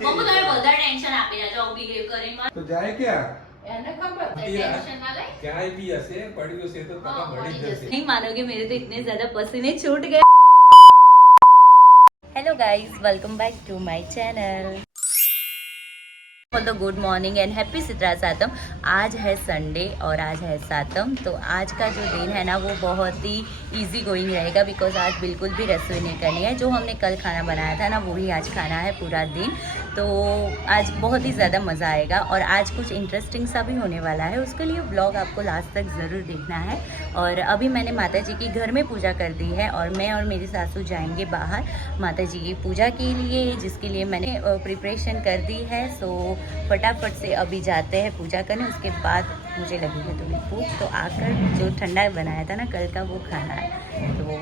બહુ તમે વધારે ટેન્શન આપી રહ્યા છો બિહેવ કરીને તો જાય ક્યાં? એને ખબર टेंशन ना ले क्या भी ऐसे पड़ी से तो पता बढ़ी जैसे नहीं मानोगे मेरे तो इतने ज्यादा पसीने छूट गए। Hello guys, welcome back to my channel. तो good morning and happy Chitra Satam. आज है संडे और आज है सातम। तो आज का जो दिन है ना वो बहुत ही इजी गोइंग रहेगा बिकॉज आज बिल्कुल भी रसोई नहीं करनी है। जो हमने कल खाना बनाया था ना वही आज खाना है पूरा दिन। तो आज बहुत ही ज़्यादा मज़ा आएगा और आज कुछ इंटरेस्टिंग सा भी होने वाला है। उसके लिए व्लॉग आपको लास्ट तक ज़रूर देखना है। और अभी मैंने माता जी की घर में पूजा कर दी है और मैं और मेरी सासू जाएंगे बाहर माता जी की पूजा के लिए, जिसके लिए मैंने प्रिपरेशन कर दी है। सो फटाफट से अभी जाते हैं पूजा करने। उसके बाद मुझे लगी है थोड़ी भूख, तो आकर जो ठंडा बनाया था ना कल का वो खाना है। तो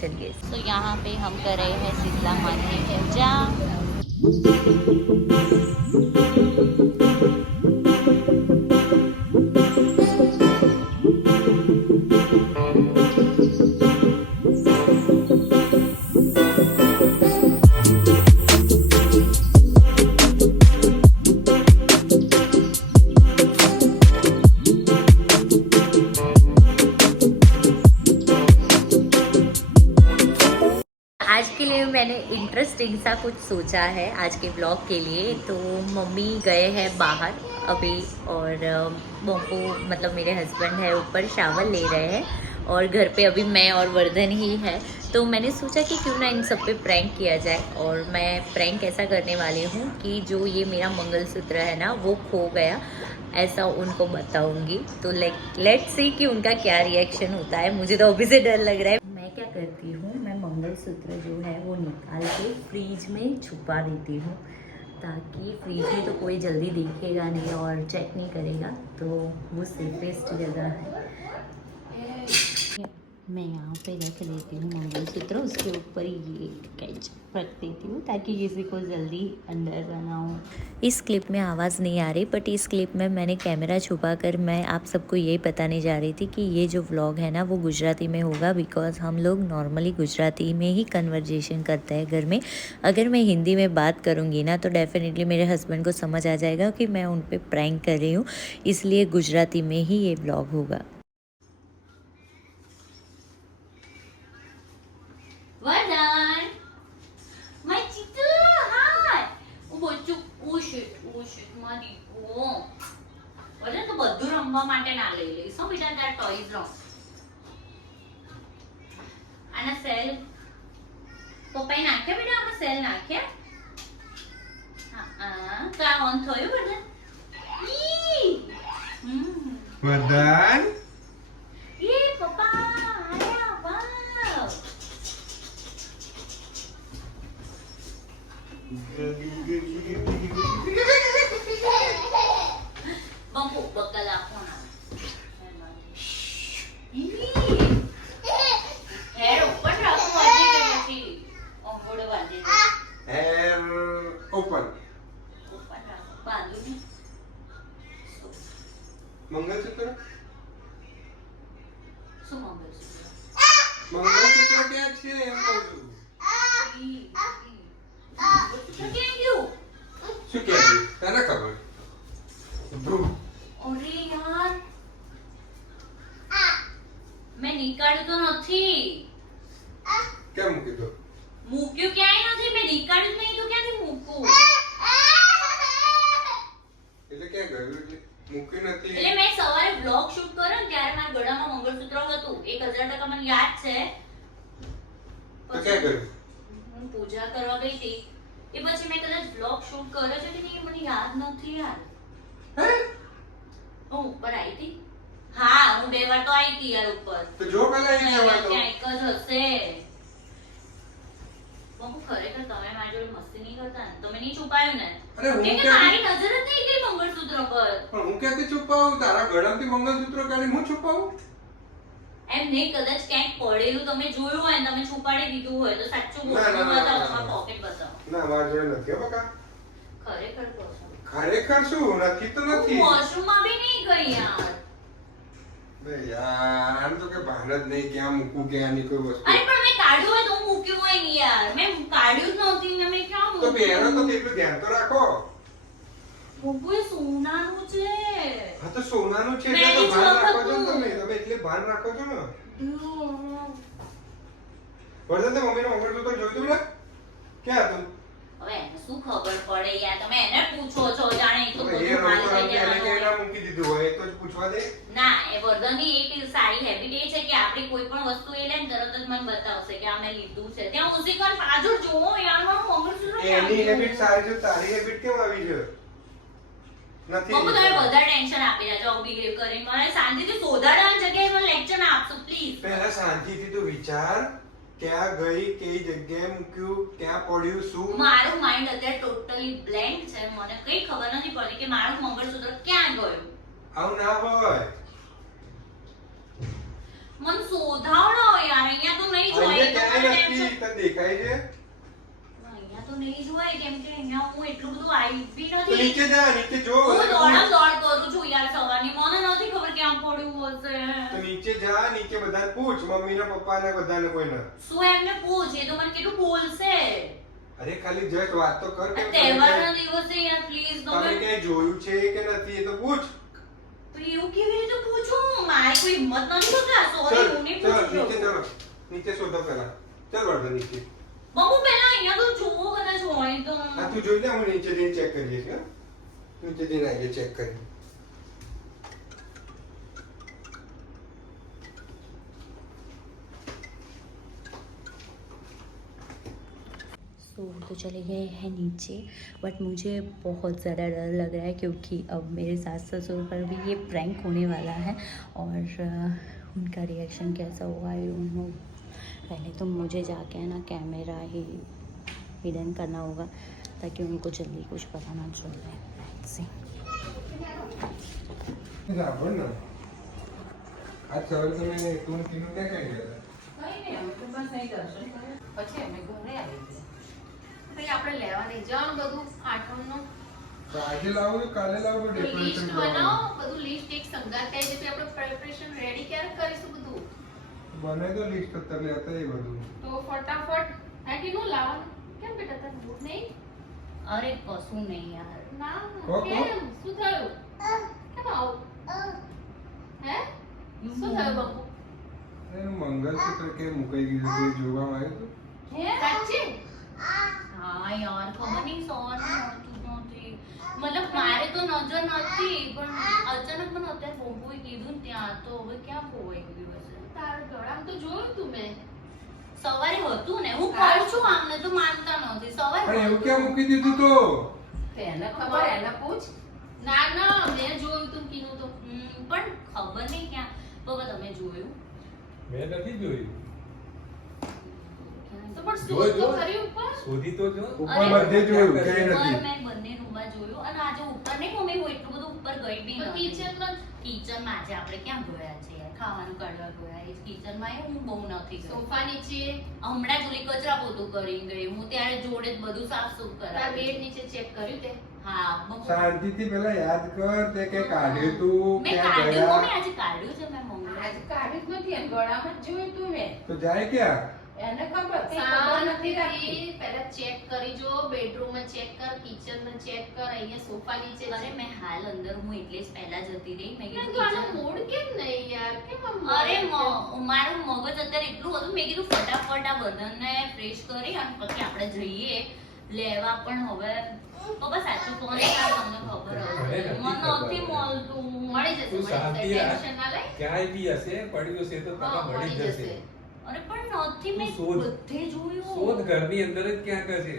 चलिए। तो यहाँ पे हम कर रहे हैं शीतला माँ की पूजा। आज के लिए मैंने इंटरेस्टिंग सा कुछ सोचा है आज के ब्लॉग के लिए। तो मम्मी गए हैं बाहर अभी और मोको मतलब मेरे हस्बैंड है ऊपर शावर ले रहे हैं और घर पे अभी मैं और वर्धन ही है। तो मैंने सोचा कि क्यों ना इन सब पे प्रैंक किया जाए। और मैं प्रैंक ऐसा करने वाली हूँ कि जो ये मेरा मंगलसूत्र है ना वो खो गया, ऐसा उनको बताऊंगी। तो लेट्स सी कि उनका क्या रिएक्शन होता है। मुझे तो अभी से डर लग रहा है। मैं क्या करती हूँ, मैं मंगलसूत्र जो है वो निकाल के फ्रीज में छुपा देती हूँ ताकि फ्रीज में तो कोई जल्दी देखेगा नहीं और चेक नहीं करेगा, तो वो सेफेस्ट जगह है। मैं यहाँ पे रख लेती हूँ मंगलसूत्र, उसके ऊपर ये कैच रख देती हूँ ताकि किसी को जल्दी अंदर ना हो। इस क्लिप में आवाज़ नहीं आ रही, बट इस क्लिप में मैंने कैमरा छुपा कर मैं आप सबको यही बताने जा रही थी कि ये जो व्लॉग है ना वो गुजराती में होगा बिकॉज हम लोग नॉर्मली गुजराती में ही कन्वर्जेशन करते हैं घर में। अगर मैं हिंदी में बात करूँगी ना तो डेफिनेटली मेरे हस्बैंड को समझ आ जाएगा कि मैं उन पर प्रैंक कर रही हूँ, इसलिए गुजराती में ही ये व्लॉग होगा। Wadan, my cita, hi. Oh bocuk, oh shit, madi. Oh, Wadan તો બધું રમવા માટે ના લઈ લઈશ હો બેટા, તાર ટોયઝ રમ. આના સેલ પપ્પાએ નાખ્યા બેટા, આમાં સેલ નાખ્યા. હા, કા ઓન થયું બેટા? ઈ वर्धन ये पप्पा आया, वाव. Bangku bakal aku nak. Hair ऊपर रखो वाजे के नीचे. अंगूठे वाजे. and open ऊपर रखो. बांधू नहीं. मंगलसूत्र मंगलसूत्र क्या છે એમ કહું છું. क्या क्यों? શું કહેતી તને ખબર? अरे यार मैं निकाळ्યું તો નથી. કેમ મૂકી દો? મૂક્યું ક્યાંય નથી. મેં નિકાળ્યું જ નહીં તો ક્યાંથી મૂકું? એટલે ક્યાં ગયું? એટલે મૂકી નથી. એટલે મેં સવારે વ્લોગ શૂટ કર્યો ને ત્યારે મારા ગળામાં મંગળસૂત્ર હતું. 1000% મને યાદ છે. તો ક્યાં ગયું? હું પૂજા કરવા ગઈ હતી. એ પછી મેં કદાચ વ્લોગ શૂટ કર્યો છે કે નહીં મને યાદ નથી યાર. હે? હું ઉપર આવી હતી. હા, હું 2 વાર તો આવી હતી યાર ઉપર. તો જો પેલા અહીં આવવા દો. ક્યાંક જ હશે. બહુ ખરેખર તમે મારી જોડે મસ્તી નહીં કરતા ને. તમે નહીં છુપાયું ને. અરે હું કેમ કે મારી નજર જ નહીં ગઈ મંગળસૂત્ર પર. પણ હું ક્યાંથી છુપાવું? તારા ગળામાંથી મંગલસૂત્ર કાઢી હું છુપાવું? એમ નહીં, કદાચ ક્યાંક પડેલું તમે જોયું હોય ને તમે છુપાડી દીધું હોય તો સાચું બોલો. ના, ના, ના, બતાવો, ના, તમારા ના. પોકેટ બતાવો. ના મારા જોડે નથી હો બકા. ખરેખર કહો છો. ખરેખર શું? નથી તો નથી. હું વોશરૂમમાં બી નહીં ગઈ યાર. બે યાર આમ તો કે ભાન જ નહીં ક્યાં મૂકું ક્યાં નહીં કોઈ વસ્તુ. અરે પણ મેં કાઢ્યું હોય તો હું મૂક્યું હોય નહીં નથી યાર, મેં કાઢ્યું જ નહોતી ને મેં ક્યાં તો મૂક્યું? પહેરો તો તેટલું ધ્યાન તો રાખો. બબુ, એ સોનાનું છે. હા તો સોનાનું છે મેં એટલે તો જ ભાન રાખો છો વખત ને તમે એટલે ભાન રાખો છો ને. હમ. વર્ધન તે મમ્મીનું મંગળસૂત્ર જોયું તું બેટા? ક્યાં હતું? હવે એને શું ખબર પડે યાર, તમે એને પૂછો છો જાણે એટલું હવે એ બધું હાલ રમતો થઈ રમતી એને જવાનું કેવી હોય. ના મૂકી દીધું હોય એ તો જ પૂછવા દે. ના, એ વર્ધનની એક સારી હેબિટ એ છે કે આપણી કોઈ પણ વસ્તુ એ લે ને તરત જ મને બતાવશે કે આ મેં લીધું છે. ત્યાં ઉસી કર પાછળ જોવો યાર, મારું મંગળસૂત્ર ક્યાં એની ગયું? હેબિટ સારી છે, તારી હેબિટ કેમ આવી છે? નથી. બબુ, તમે વધારે ટેન્શન આપી રહ્યા છો આવું બિહેવ કરીને. મને શાંતિથી શોધાડવાની જગ્યાએ મને લેક્ચર ના આપશો પ્લીઝ. પહેલા શાંતિથી તું વિચાર, ક્યાં ગઈ, કઈ જગ્યાએ મૂક્યું, ક્યાં પડ્યું, શું? મારું માઇન્ડ અત્યારે ટોટલી બ્લેન્ક છે. મને કઈ ખબર નથી પડતી કે મારું મંગળસૂત્ર ક્યાં ગયું. આવું ના હોય. મને શોધાવડો યાર, અહીંયા તો નહીં જોઈ. અહીંયા ક્યાંય નથી, તને દેખાય છે? અહીંયા તો નહીં જોઈ, કેમ કે અહીંયા હું એટલું બધું આવી બી તો નથી. નીચે જા, નીચે જો. હું દોડામ દોડ કરું છું યાર સવારની. મને નથી ખબર ક્યાં પડ્યું તો હશે. નીચે જા, નીચે બધાને પૂછ, મમ્મીના, પપ્પાને, બધાને, કોઈને. શું એમને પૂછ, એ તો મને કેટલું બોલશે. અરે ખાલી જસ્ટ વાત તો કર કે આ તહેવારના દિવસે યાર પ્લીઝ તમે તમે ક્યાંય જોયું છે કે નથી એ તો પૂછ. તો એવું કેવી રીતે પૂછું? મારી કોઈ હિંમત નથી હોતા. સોરી, ચલ હું નહીં ચલ પૂછું. નીચે ચલો, નીચે શોધો પહેલા. ચલ વર્ધન નીચે. બબુ, પહેલા અહીંયા તો જુઓ કદાચ હોય તો. આ તું જોઈ લે, હું નીચે જઈને ચેક કરીએ છીએ. નીચે જઈને આવીએ ચેક કરીએ. तो चले गए हैं नीचे, बट मुझे बहुत ज़्यादा डर लग रहा है क्योंकि अब मेरे सास ससुर पर भी ये प्रैंक होने वाला है और उनका रिएक्शन कैसा होगा आई डोंट नो. पहले तो मुझे जाके है ना कैमरा ही हिडन करना होगा ताकि उनको जल्दी कुछ पता ना चले. Let's see. સાંભળ ને, આજ સવારે તમે તું કીધું ક્યાં કઈ ગયા? કઈ નહીં, અમે તો બસ અહીં દર્શન કર્યા. પછી અમે ઘરે આવી ગયા. પછી આપણે લેવા નહીં જવાનું બધું આઠમનું. તો આજે લાવો તો કાલે લાવો તો તો લિસ્ટ ડેકોરેશન બનાવો, કરવાનું. બધું લિસ્ટ એક સંગાત થાય છે. પછી આપણે પ્રિપરેશન રેડી ક્યારે કરીશું બધું? બને તો લિસ્ટ અત્યારે લેતા એ બધું. તો ફટાફટ હેટીનું લાવવાનું. કેમ બેટા તારું મૂડ નહીં? અરે કશું નહીં યાર. ના કહો. કેમ? શું થયું? કેમ આવું? હે? શું થયું બાપુ? એનું મંગળસૂત્ર કે મુકાઈ ગયું છે તે જોવામાં આવ્યું હતું. હે? સાચે? હા યાર, ખબર નહીં સવારનું મળતું જ નથી. મતલબ મારે તો નજર નથી પણ અચાનક મને અત્યારે બહુએ કીધું ને ત્યાં તો હવે ક્યાં ખોવાઈ ગયું હશે. તારા ગળામાં તો જોયું તું મેં. સવારે હતું ને, હું કહું છું આમને તો માનતા નથી. સવારે પણ એવું હતું. ક્યાં મૂકી દીધું તો? એને ખબર, એને પૂછ. ના ના, મેં જોયું તું કીધું તો. પણ ખબર નહીં ક્યાં. બાબા તમે જોયું? મેં નથી જોયું. તો પણ જો, શોધ તો જો. કરી ઉપર. શોધી તો જો. ઉપર બધે જોયું ક્યાંય ઉપર નથી. મેં બંને રૂમમાં જોયું અને આજે ઉપર નહીં મમ્મી, હું એટલું બધું ઉપર ગઈ બી તો નથી. કિચનમાં કિચનમાં આજે આપણે ક્યાં ગયા છે યાર? ખાવાનું કાઢવા ગયા. એ કિચનમાં એ હું બહુ નથી ગઈ. સોફા નીચે, હમણાં જ ઓલી કચરા પોતું કરી ગઈ હું, ત્યારે જોડે જ બધું સાફ સુફ તારા કરાવી. બેડ નીચે ચેક કર્યું તે? હા બહુ. શાંતિથી પેલા યાદ કર તે કે કાઢ્યું તું, મેં ક્યાં કાઢ્યું ગયા? મમ્મી, આજે કાઢ્યું છે મેં મમ્મી. આજ કાઢ્યું જ નથી, એને ગળામાં જ જોયું તું મેં. તો જાય ક્યાં? એને ખબર કઈ ખબર નથી રાખી. શાંતિથી પહેલા ચેક કરી જો, બેડરૂમમાં ચેક કર, કિચનમાં ચેક કર, અહીંયા સોફા નીચે અરે મેં હાલ અંદર હું એટલે જ પહેલા જતી રહી. મેં પણ કીધું તું આનો kitchen- મૂડ કેમ નહીં યાર? કેમ આમ અરે મૂડ? મારું મગજ અત્યારે એટલું હતું, મેં કીધું ફટાફટ આ બધાને ફ્રેશ કરી અને પછી આપણે જઈએ લેવા. પણ હવે પપ્પા સાચું કોણ તમને ખબર હશે, મને નથી મળતું. મળી જશે, તું શાંતિ રાખ. ટેન્શન ના લઈ. ક્યાંય બી હશે પડ્યું હશે તો તને હા, મળી જ જશે. અરે પણ નથી, મેં તું શોધ. બધે જોયું. શોધ ઘરની અંદર જ ક્યાંક હશે.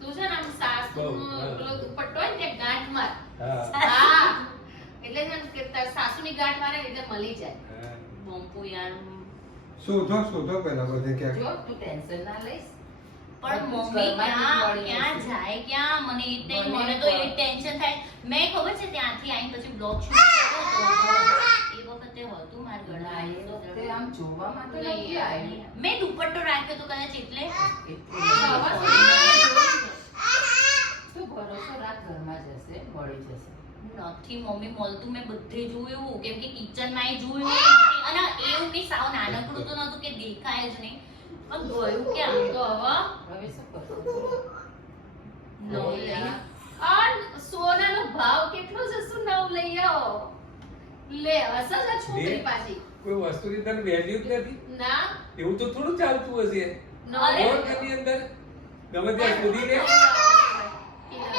તું છે ને આમ સાસુનો બહુ, હા. પેલો દુપટ્ટો હોય ને તે ગાંઠ માર. હા. હા. એટલે છે ને કે તાર સાસુની ગાંઠ મારે ને એટલે મળી જાય. હા. બમ્પુ યાર. શોધો શોધો પેલા બધે ક્યાંક. જો તું ટેન્શન ના લઈશ. પણ બધું મમ્મી ઘરમાં જ ક્યાં મળી ક્યાં જાય ક્યાં? મને એ જ નહીં. મને મને તો એ પણ. ટેન્શન થાય. મેં ખબર છે ત્યાંથી આવીને પછી બ્લોગ શૂટ કર્યો તો એ વખતે હતું મારા ના, એ ગળામાં. વખતે આમ જોવામાં તો નહીં, નથી આવી. મેં દુપટ્ટો રાખ્યો તો કદાચ એટલે એટલું સવાર બધું સુધી જોયું ને. તું ભરોસો રાખ, ઘરમાં જ હશે, મળી જશે. નથી મમ્મી મળતું. મેં બધે જોયું કેમ કે કિચનમાં એ જોયું અને એવું કઈ સાવ નાનકડું તો નતું કે દેખાય જ નહીં. આ ગયું ક્યાં તો હવે હવે શું કરશું? નવ લઈ આ સોનાનો ભાવ કેટલો છે? શું નવ લઈ આવો લે હશે જ આ છોકરી પાછી કોઈ વસ્તુની તને વેલ્યુ જ નથી. ના એવું તો થોડું ચાલતું હશે. અરે. ઘરની અંદર ગમે ત્યાં શોધીને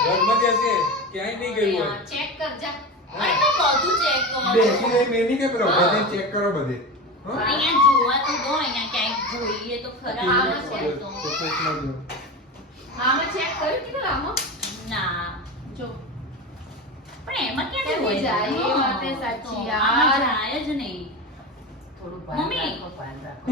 ઘરમાં જ હશે, ક્યાંય નહીં ગયું હોય. ચેક કર જા અરે તો બધું ચેક કરો બેસીને મેની કે પેલો બધે ચેક કરો બધે હા અહીંયા જોવા તો દો અહીંયા ક્યાંક જોઈએ તો ખરા આમાં છે? તો ચોકલેટમાં જો. આમાં ચેક કર્યું કે પેલા આમાં ના જો પણ એમાં ક્યાં કેમ હોય જાય? એ હા, વાતે સાચી તો યાર. આમાં જાય જ નહીં થોડું ભાન મમ્મી. રાખો, ભાન રાખો.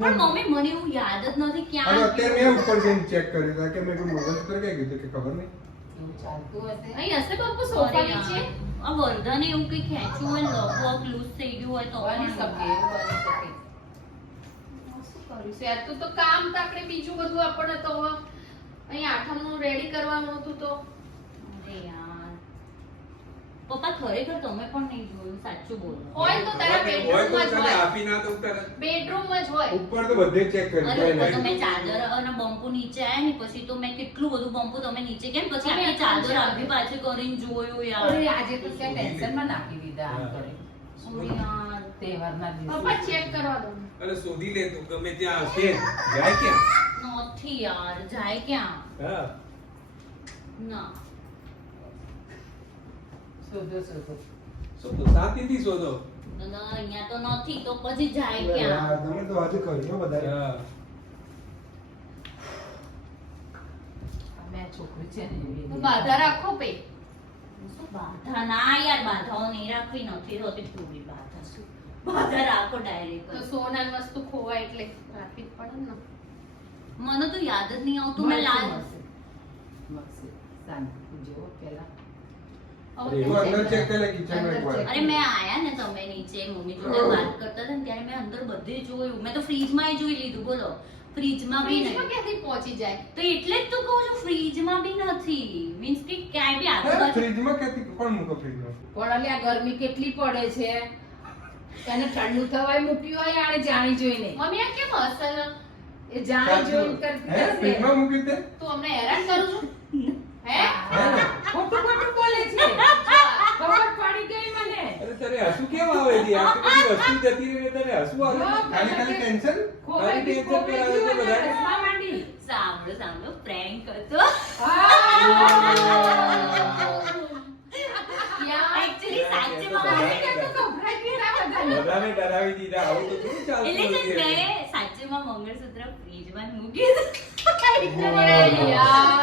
પણ મમ્મી મને એવું યાદ જ નથી અરે ક્યાં અત્યારે મેં ઉપર જઈને ચેક કર્યું હતું કે મેં કોઈ મંગળસૂત્ર ક્યાં ગયું હતું કે ખબર નહીં એવું ચાલતું હશે. અહીં હશે બાપુ સોફા નીચે આ વર્ધન એવું કઈ ખેંચ્યું હોય લગભગ લૂઝ થઈ ગયું હોય તો બની શકે, એવું બની શકે. શું કર્યું છે યાર? તું તો કામ તાકડે બીજું બધું આપણને તો હવે અહીં આઠમનું રેડી કરવાનું હતું તો અરે યાર પપ્પા ખરેખર તમે પણ નહીં જોયું સાચું બોલો હોય તો તારા હોય બેડરૂમમાં તો જ તને હોય આપી ના દઉં તારે. બેડરૂમમાં જ હોય ઉપર તો બધે ચેક કર્યું અરે કાંઈ ઉપર નહીં. તમે ચાદર અને બંપુ નીચે આયા ને પછી તો મેં કેટલું બધું બંપુ તમે નીચે કેમ પછી અમે આખી ચાદર ચાદર આગી પાછી કરીને જોયું અરે, યાર આજે તો ત્યાં ટેન્શનમાં નાખી દીધા આમ કરે. અરે યાર તહેવારના દિવસે. પપ્પા ચેક કરવા દો અરે શોધી લે તું ગમે ત્યાં હશે. જાય ક્યાં? નથી યાર જાય ક્યાં હા. ના શોધો શોધો. શોધો, શાંતિથી શોધો. ના, અહીંયા તો નથી તો પછી જાય અરે ક્યાં યાર, તમે તો આજે કર્યું હો વધારે હા. અમે આ છોકરી છે ને એવી તો બાધા રાખો પે શું બાધા ના યાર બાધાઓ નહીં રાખવી નથી હોતી પૂરી બાધા શું બાધા રાખો ડાયરેક્ટ તો સોનાની વસ્તુ ખોવાય એટલે રાખવી જ પડે ને મને તો યાદ જ નહીં આવતું મેં લાલ મળશે. મળશે. શાંતિથી જુઓ પહેલા. હવે તું અંદર ચેક કરી લે કિચનમાં અંદર એકવાર check. અરે મેં આયા ને તમે નીચે મમ્મી જોડે વાત કરતા હતા ને ત્યારે મેં અંદર બધે જોયું મેં તો ફ્રીજમાં જોઈ લીધું બોલો ફ્રીજમાં બી ફ્રીજમાં નહીં ક્યાંથી પહોંચી જાય તો એટલે જ તો કહું છું ફ્રીજમાં બી નથી મીન્સ કે ક્યાંય બી હે, આજુબાજુ ફ્રીજમાં ક્યાંથી કોણ મૂકો ફ્રીજમાં પણ અલ્યા ગરમી કેટલી પડે છે એને ઠંડુ થવાય મૂક્યું હોય આણે જાણી જોઈને મમ્મી આ કેમ અસલ એ જાણી જોઈને કરતી હે હશે. ફ્રીજમાં મૂકી દે તું અમને હેરાન કરું છું હે ખોટું ખોટું બોલે છે ખબર પડી ગઈ મને. અરે તારે હસવું કેમ આવે છે? આટલી બધી વસ્તુ જતી રહી ને તારે હસવું આવે છે? ખાલી ખાલી ટેન્શન ખોવાઈ ગઈ, ટેન્શન ખોવાઈ કરાવે છે ગયું અને બધાને. હસવા માંડી. સાંભળો સાંભળો પ્રેન્ક હતો એકચ્યુઅલી સાચેમાં મારે કે તો ગભરાઈ ગયેલા બધાને. બધાને ડરાવી દીધા. આવું તો થોડું ચાલતું એટલે છે હશે. મેં સાચેમાં મંગળસૂત્ર ફ્રીજમાં જ મૂક્યું અરે યાર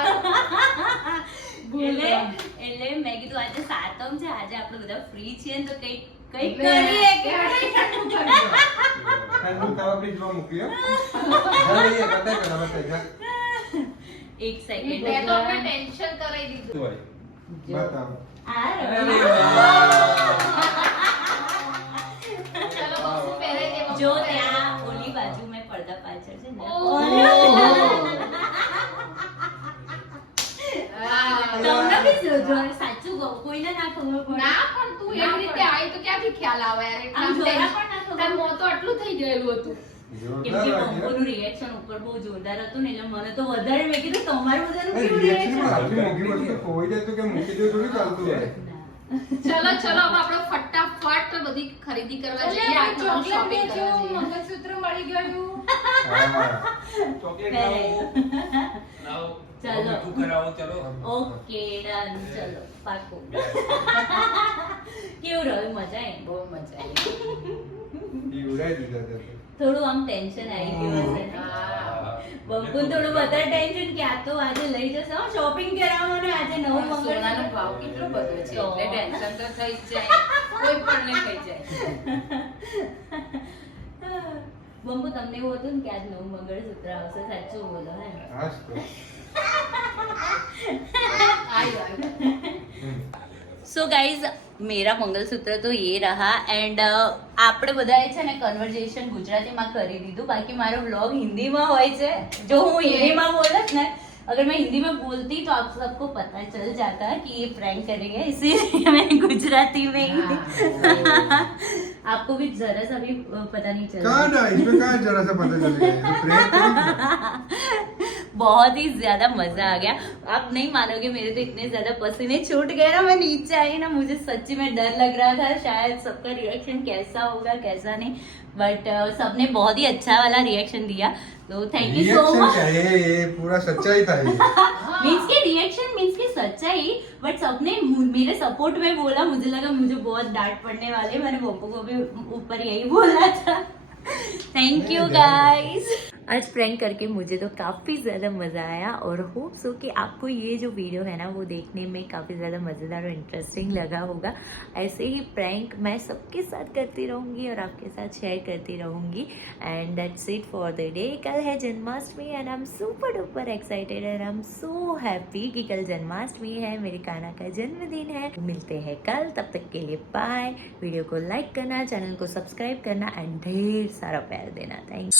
એટલે મેં કીધું આજે સાતમ છે આજે આપણે બધા ફ્રી છીએ ને તો કંઈક કંઈક એટલે કરીએ કે ક્યારે ઠંડુ કરી દો. ઠંડુ થવા ફ્રીજમાં મૂકી હો જા લઈએ બતાય પેલા બતાય જા એક સેકન્ડ મેં તો આપણે ટેન્શન કરાવી દીધું હોય. બતાવો આ અરે રહ્યો. ચલો બસુ પહેરાઈ દે બસુ જો પહેરાઈ દે. ત્યાં ઓલી બાજુ મેં પડદા પાછળ છે ને ઓહો. હા. તમને બી જો સાચું કહું કોઈને ના ખબર પડે ના પણ તું એવી રીતે આવી તો ક્યાંથી ખ્યાલ આવે યાર આમ એટલા જોયા પણ ના ખબર. તાર મોં તો આટલું થઈ ગયેલું હતું કેમ કે જોરદાર પંપોનું રિએક્શન ઉપર બહુ જોરદાર હતું ને એટલે મને તો વધારે મેં કીધું તમારું બધાનું કેવું રિએક્શનમાં reaction? આટલી મોંઘી વસ્તુ ખોવાઈ જાય તો કે મૂકી દે થોડી ચાલતું હોય ચલો ચલો હવે આપણે ફટાફટ બધી ખરીદી કરવા જઈએ અલ્યા, આટલું ચોકલેટ શોપિંગ કરવા વેચ્યું, જઈએ મંગળસૂત્ર મળી ગયું. હા ચોકલેટ પહેરે. લાવો. ચાલો. લાવો, મીઠું કરાવો, ચલો. ઓકે ડન ચલો પાકું કેવું રહ્યું મજા આવી બહુ મજા આવી. ઈ ઉડાઈ દીધા તે થોડું આમ ટેન્શન આવી ગયું હશે ને? હા. બબુન થોડું વધારે ટેન્શન કે આ તો આજે લઈ જશે શોપિંગ કરાવવાનું આજે નવું સોનાનો ભાવ કેટલો બધો છે એટલે ટેન્શન તો થઈ જ જાય કોઈ પણ ને થઈ જાય. બંબુ તમને એવું હતું ને કે આજ નવું મંગળસૂત્ર આવશે સાચું બોલો હે હાશ તો सो गाइज मेरा मंगलसूत्र तो ये रहा एंड આપણે બધાએ છે ને કન્વર્ઝેશન ગુજરાતીમાં કરી દીધું બાકી મારો વ્લોગ હિન્દીમાં હોય છે જો હું હિન્દીમાં બોલત ને अगर मैं हिंदी में बोलती तो आप सबको पता चल जाता कि ये प्रैंक करेंगे इसीलिए मैं गुजराती में ही आपको भी जरा सा भी पता नहीं चला। कहाँ ना इसमें कहाँ जरा सा पता चलेगा, prank थोड़ी था। बहुत ही ज्यादा मजा आ गया। आप नहीं मानोगे, मेरे तो इतने ज्यादा पसीने छूट गए ना, मैं नीचे आई ना, मुझे सच्ची में डर लग रहा था शायद सबका रिएक्शन कैसा होगा कैसा नहीं, बट सबने बहुत ही अच्छा वाला रिएक्शन दिया, तो thank you so Reaction much. क्या है, ये पूरा सच्चाई था ये। मीन्स के रिएक्शन मीन्स की सच्चाई, बट सबने मेरे सपोर्ट में बोला। मुझे लगा मुझे बहुत डांट पड़ने वाले, मैंने पप्पू को भी ऊपर यही बोला था। Thank you guys. आज प्रैंक करके मुझे तो काफ़ी ज़्यादा मज़ा आया और होप सो कि आपको ये जो वीडियो है ना वो देखने में काफ़ी ज़्यादा मज़ेदार और इंटरेस्टिंग लगा होगा। ऐसे ही प्रैंक मैं सबके साथ करती रहूँगी और आपके साथ शेयर करती रहूँगी। And that's it for the day. कल है Janmashtami and I am super duper excited and I am so happy कि कल जन्माष्टमी है, मेरे कान्हा का जन्मदिन है। मिलते हैं कल, तब तक के लिए बाय। वीडियो को लाइक करना, चैनल को सब्सक्राइब करना एंड ढेर सारा प्यार देना। थैंक